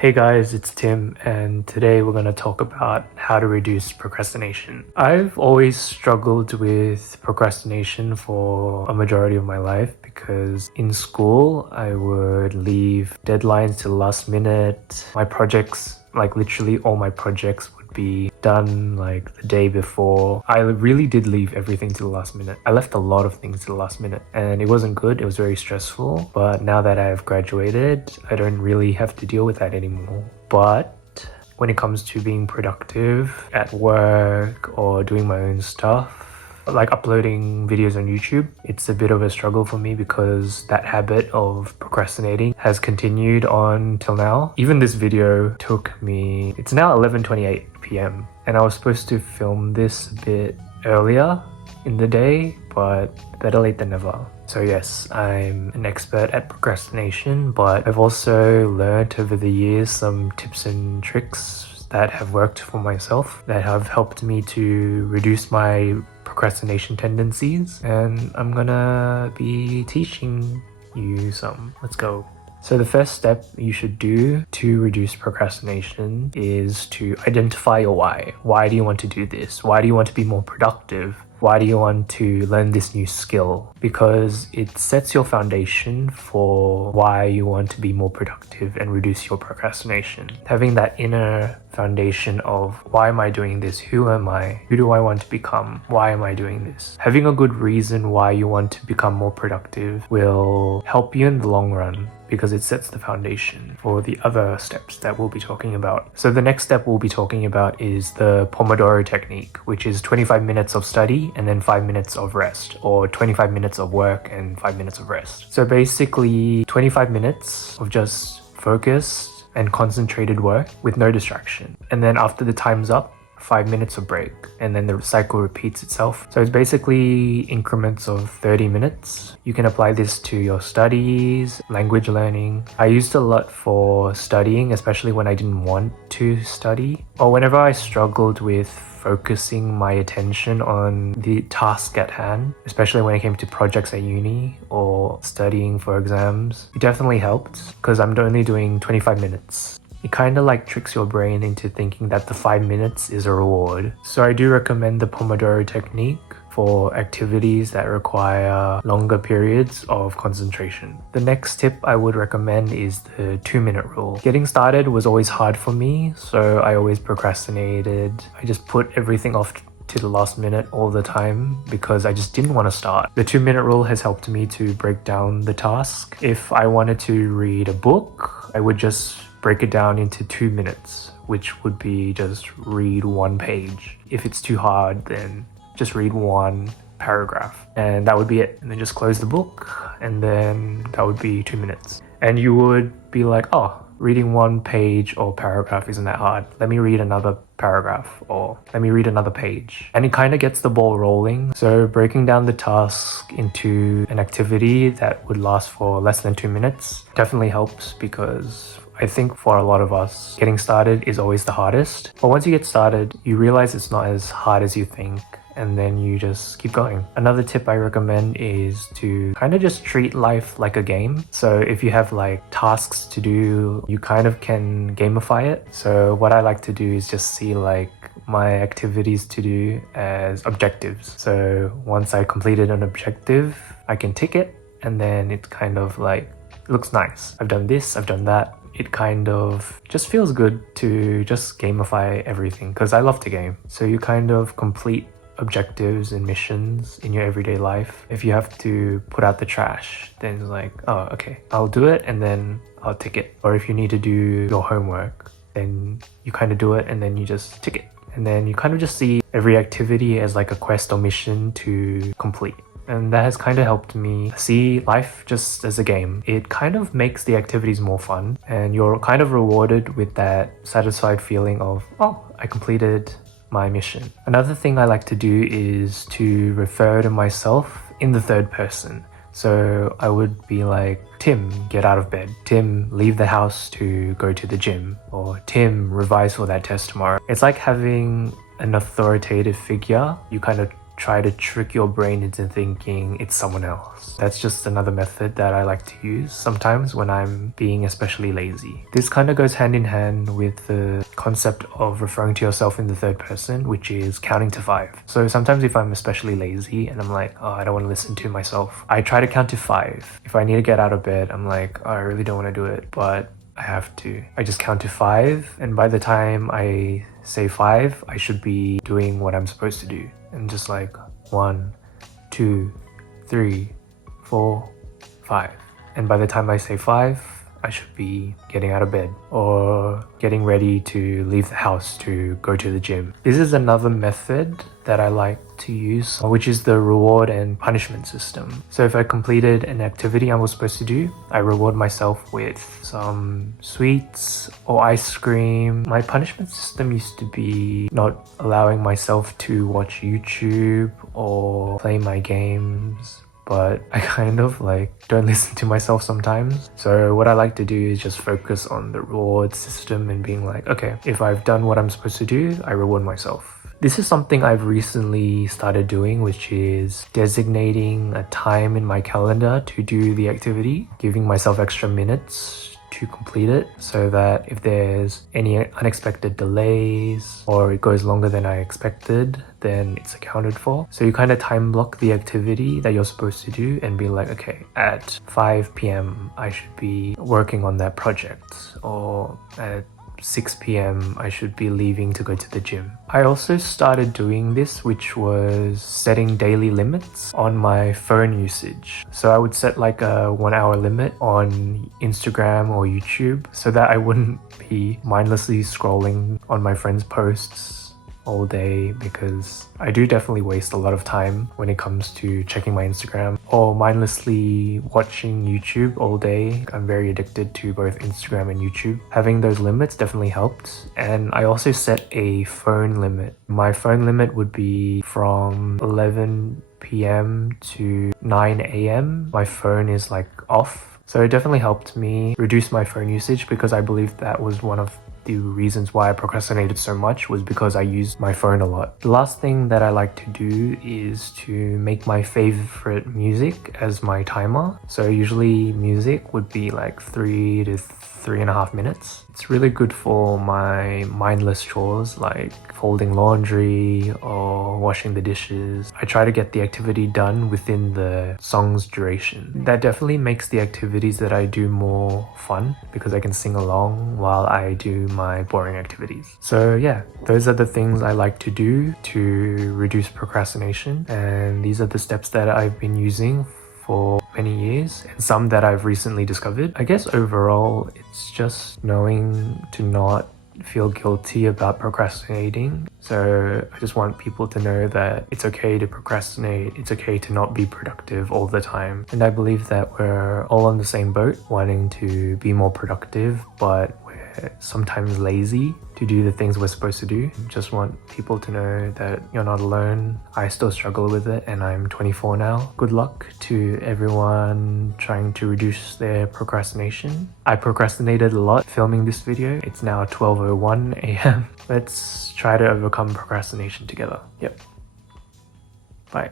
Hey guys, it's Tim, and today we're going to talk about how to reduce procrastination. I've always struggled with procrastination for a majority of my life because in school I would leave deadlines to the last minute. My projects, like literally all my projects, would be done like the day before. I really did leave everything to the last minute. I left a lot of things to the last minute and it wasn't good. It was very stressful. But now that I've graduated, I don't really have to deal with that anymore. But when it comes to being productive at work or doing my own stuff, like uploading videos on YouTube, it's a bit of a struggle for me because that habit of procrastinating has continued on till now. Even this video took me, it's now 11:28 p.m. and I was supposed to film this a bit earlier in the day, but better late than never. So yes, I'm an expert at procrastination, but I've also learned over the years some tips and tricks that have worked for myself, that have helped me to reduce my procrastination tendencies, and I'm gonna be teaching you some. Let's go. So the first step you should do to reduce procrastination is to identify your why. Why do you want to do this? Why do you want to be more productive? Why do you want to learn this new skill? Because it sets your foundation for why you want to be more productive and reduce your procrastination. Having that inner foundation of why am I doing this? Who am I? Who do I want to become? Why am I doing this? Having a good reason why you want to become more productive will help you in the long run, because it sets the foundation for the other steps that we'll be talking about. So the next step we'll be talking about is the Pomodoro technique, which is 25 minutes of study and then 5 minutes of rest, or 25 minutes of work and 5 minutes of rest. So basically 25 minutes of just focused and concentrated work with no distraction. And then after the time's up, 5 minutes of break, and then the cycle repeats itself. So it's basically increments of 30 minutes. You can apply this to your studies, language learning. I used it a lot for studying, especially when I didn't want to study, or whenever I struggled with focusing my attention on the task at hand, especially when it came to projects at uni or studying for exams. It definitely helped because I'm only doing 25 minutes. It kind of like tricks your brain into thinking that the 5 minutes is a reward. So I do recommend the Pomodoro technique for activities that require longer periods of concentration. The next tip I would recommend is the 2-minute rule. Getting started was always hard for me, so I always procrastinated. I just put everything off to the last minute all the time because I just didn't want to start. The 2-minute rule has helped me to break down the task. If I wanted to read a book, I would just break it down into 2 minutes, which would be just read one page. If it's too hard, then just read one paragraph and that would be it. And then just close the book and then that would be 2 minutes. And you would be like, oh, reading one page or paragraph isn't that hard. Let me read another paragraph or let me read another page. And it kind of gets the ball rolling. So breaking down the task into an activity that would last for less than 2 minutes definitely helps, because I think for a lot of us, getting started is always the hardest. But once you get started, you realize it's not as hard as you think, and then you just keep going. Another tip I recommend is to kind of just treat life like a game. So if you have like tasks to do, you kind of can gamify it. So what I like to do is just see like my activities to do as objectives. So once I completed an objective, I can tick it, and then it's kind of like, it looks nice. I've done this, I've done that. It kind of just feels good to just gamify everything, because I love to game. So you kind of complete objectives and missions in your everyday life. If you have to put out the trash, then it's like, oh, okay, I'll do it and then I'll tick it. Or if you need to do your homework, then you kind of do it and then you just tick it. And then you kind of just see every activity as like a quest or mission to complete. And that has kind of helped me see life just as a game. It kind of makes the activities more fun, and you're kind of rewarded with that satisfied feeling of, oh, I completed my mission. Another thing I like to do is to refer to myself in the third person. So I would be like, Tim, get out of bed. Tim, leave the house to go to the gym. Or Tim, revise for that test tomorrow. It's like having an authoritative figure. You kind of try to trick your brain into thinking it's someone else. That's just another method that I like to use sometimes when I'm being especially lazy. This kind of goes hand in hand with the concept of referring to yourself in the third person, which is counting to 5. So sometimes if I'm especially lazy and I'm like, oh, I don't want to listen to myself, I try to count to 5. If I need to get out of bed, I'm like, oh, I really don't want to do it, but I have to. I just count to 5, and by the time I say 5, I should be doing what I'm supposed to do. And just like 1, 2, 3, 4, 5. And by the time I say 5, I should be getting out of bed or getting ready to leave the house to go to the gym. This is another method that I like to use, which is the reward and punishment system. So if I completed an activity I was supposed to do, I reward myself with some sweets or ice cream. My punishment system used to be not allowing myself to watch YouTube or play my games, but I kind of don't listen to myself sometimes. So what I like to do is just focus on the reward system and being like, okay, if I've done what I'm supposed to do, I reward myself. This is something I've recently started doing, which is designating a time in my calendar to do the activity, giving myself extra minutes to complete it, so that if there's any unexpected delays or it goes longer than I expected, then it's accounted for. So you kind of time block the activity that you're supposed to do and be like, okay, at 5 p.m. I should be working on that project, or at 6 p.m. I should be leaving to go to the gym. I also started doing this, which was setting daily limits on my phone usage. So I would set like a 1 hour limit on Instagram or YouTube so that I wouldn't be mindlessly scrolling on my friends' posts all day, because I do definitely waste a lot of time when it comes to checking my Instagram or mindlessly watching YouTube all day. I'm very addicted to both Instagram and YouTube. Having those limits definitely helped. And I also set a phone limit. My phone limit would be from 11 p.m. to 9 a.m. My phone is off. So it definitely helped me reduce my phone usage, because I believe that was one of the reasons why I procrastinated so much, was because I used my phone a lot. The last thing that I like to do is to make my favorite music as my timer. So usually music would be 3 to 3.5 minutes. It's really good for my mindless chores like folding laundry or washing the dishes. I try to get the activity done within the song's duration. That definitely makes the activities that I do more fun, because I can sing along while I do my boring activities. So yeah, those are the things I like to do to reduce procrastination, and these are the steps that I've been using for many years, and some that I've recently discovered. I guess overall, it's just knowing to not feel guilty about procrastinating. So I just want people to know that it's okay to procrastinate, it's okay to not be productive all the time. And I believe that we're all on the same boat, wanting to be more productive, but we're sometimes lazy to do the things we're supposed to do. Just want people to know that you're not alone. I still struggle with it, and I'm 24 now. Good luck to everyone trying to reduce their procrastination. I procrastinated a lot filming this video. It's now 12:01 a.m. Let's try to overcome procrastination together. Yep. Bye.